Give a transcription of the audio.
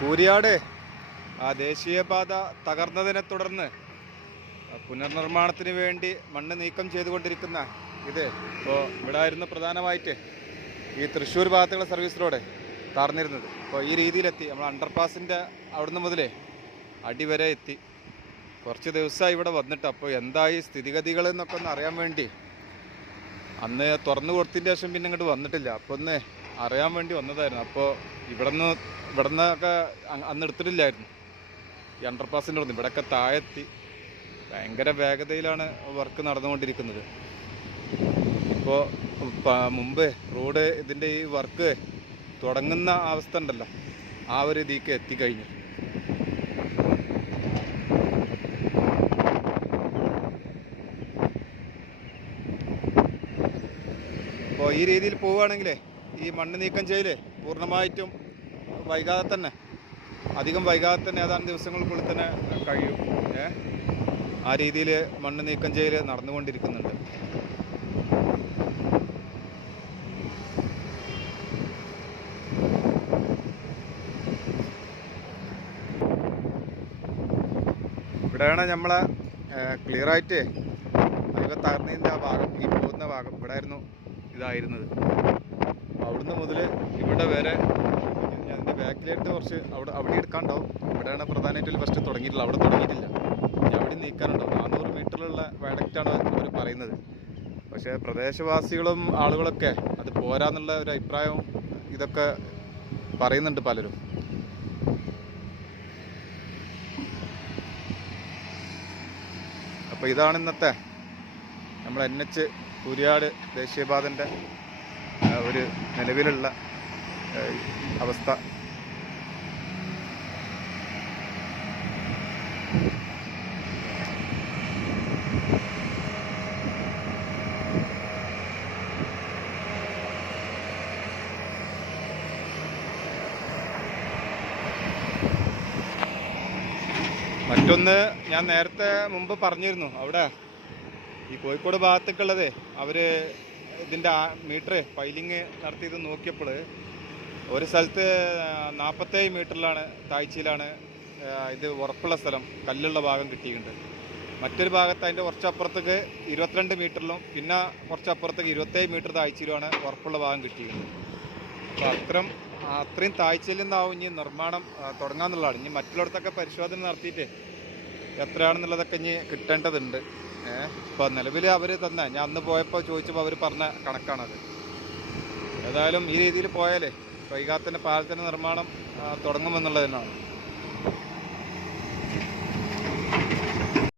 കൂരിയാട് ദേശീയപാത തകർന്നതിനെ തുടർന്ന് പുനർനിർമ്മാണത്തിന് വേണ്ടി മണ്ണ് നീക്കം ചെയ്തുകൊണ്ടിരിക്കുന്ന ഇത് ഇപ്പോൾ ഇവിടെ ആയിരുന്നു പ്രധാനമായിട്ട് ഈ തൃശ്ശൂർ ഭാഗത്തുള്ള സർവീസ് റോഡ് തകർന്നിരുന്നത്. ഇപ്പോൾ ഈ രീതിയിലെത്തി. നമ്മൾ അണ്ടർപാസിൻ്റെ അവിടുന്ന് മുതലേ അടിവരെ എത്തി. കുറച്ച് ദിവസമായി ഇവിടെ വന്നിട്ട്. അപ്പോൾ എന്തായി സ്ഥിതിഗതികൾ എന്നൊക്കെ ഒന്ന് അറിയാൻ വേണ്ടി അന്ന് തുറന്നു കൊടുത്തതിന് ശേഷം പിന്നെ ഇങ്ങോട്ട് വന്നിട്ടില്ല. അപ്പോൾ ഒന്ന് അറിയാൻ വേണ്ടി വന്നതായിരുന്നു. അപ്പോൾ ഇവിടുന്നൊക്കെ അന്ന് എടുത്തിട്ടില്ലായിരുന്നു ഈ അണ്ടർപാസിൻ്റെ അടുത്ത്. ഇവിടെയൊക്കെ താഴെത്തി. ഭയങ്കര വേഗതയിലാണ് വർക്ക് നടന്നുകൊണ്ടിരിക്കുന്നത്. ഇപ്പോൾ മുമ്പ് റോഡ് ഇതിൻ്റെ ഈ വർക്ക് തുടങ്ങുന്ന അവസ്ഥ ഉണ്ടല്ലോ, ആ ഒരു ഇതിലേക്ക് എത്തിക്കഴിഞ്ഞു. അപ്പോൾ ഈ രീതിയിൽ പോവുകയാണെങ്കിലേ ഈ മണ്ണ് നീക്കം ചെയ്യൽ പൂർണ്ണമായിട്ടും അധികം വൈകാതെ തന്നെ ഏതാനും ദിവസങ്ങൾക്കുള്ളിൽ തന്നെ കഴിയും. ആ രീതിയിൽ മണ്ണ് നീക്കം ചെയ്യൽ നടന്നുകൊണ്ടിരിക്കുന്നുണ്ട്. ഇവിടെയാണ് നമ്മളെ ക്ലിയറായിട്ട് ഹൈവേ തകർന്നതിൻ്റെ ആ ഭാഗം, ഈ പോകുന്ന ഭാഗം ഇവിടെ ആയിരുന്നു ഇതായിരുന്നത്. അവിടുന്ന് മുതൽ ഇവിടെ വരെ അതിൻ്റെ ബാക്കിലായിട്ട് കുറച്ച് അവിടെ എടുക്കാനുണ്ടാവും. ഇവിടെയാണ് പ്രധാനമായിട്ടും ഫസ്റ്റ് തുടങ്ങിയിട്ടുള്ളത്. അവിടെ തുടങ്ങിയിട്ടില്ല, അവിടെ നീക്കാനുണ്ടാവും. 400 മീറ്ററിലുള്ള വയഡക്റ്റാണ് അവർ പറയുന്നത്. പക്ഷേ പ്രദേശവാസികളും ആളുകളൊക്കെ അത് പോരാന്നുള്ള ഒരു അഭിപ്രായവും ഇതൊക്കെ പറയുന്നുണ്ട് പലരും. അപ്പോൾ ഇതാണ് ഇന്നത്തെ നമ്മൾ NH കൂരിയാട് ദേശീയപാതൻ്റെ ഒരു നിലവിലുള്ള അവസ്ഥ. മറ്റൊന്ന് ഞാൻ നേരത്തെ മുമ്പ് പറഞ്ഞിരുന്നു, അവിടെ ഈ കോഴിക്കോട് ഭാഗത്തേക്കുള്ളത് അവർ ഇതിൻ്റെ മീറ്റർ ഫൈലിങ് നടത്തിയത് നോക്കിയപ്പോൾ ഒരു സ്ഥലത്ത് 47 മീറ്ററിലാണ് താഴ്ചയിലാണ് ഇത് ഉറപ്പുള്ള സ്ഥലം, കല്ലുള്ള ഭാഗം കിട്ടിയിട്ടുണ്ട്. മറ്റൊരു ഭാഗത്ത് അതിൻ്റെ കുറച്ചപ്പുറത്തേക്ക് 22 മീറ്ററിലും പിന്നെ കുറച്ചപ്പുറത്തേക്ക് 27 മീറ്റർ താഴ്ചയിലുമാണ് ഉറപ്പുള്ള ഭാഗം കിട്ടിയിട്ടുണ്ട്. അപ്പോൾ അത്രയും താഴ്ചയിൽ നിന്നാവും ഇനി നിർമ്മാണം തുടങ്ങാമെന്നുള്ളതാണ്. ഇനി മറ്റുള്ളിടത്തൊക്കെ പരിശോധന നടത്തിയിട്ട് എത്രയാണെന്നുള്ളതൊക്കെ ഇനി കിട്ടേണ്ടതുണ്ട്. ഇപ്പോൾ നിലവിൽ അവർ തന്നെ, ഞാൻ അന്ന് പോയപ്പോൾ ചോദിച്ചപ്പോൾ അവർ പറഞ്ഞ കണക്കാണത്. ഏതായാലും ഈ രീതിയിൽ പോയാലേ വൈകാതെ തന്നെ പാലത്തിൻ്റെ നിർമ്മാണം തുടങ്ങുമെന്നുള്ളത് തന്നെയാണ്.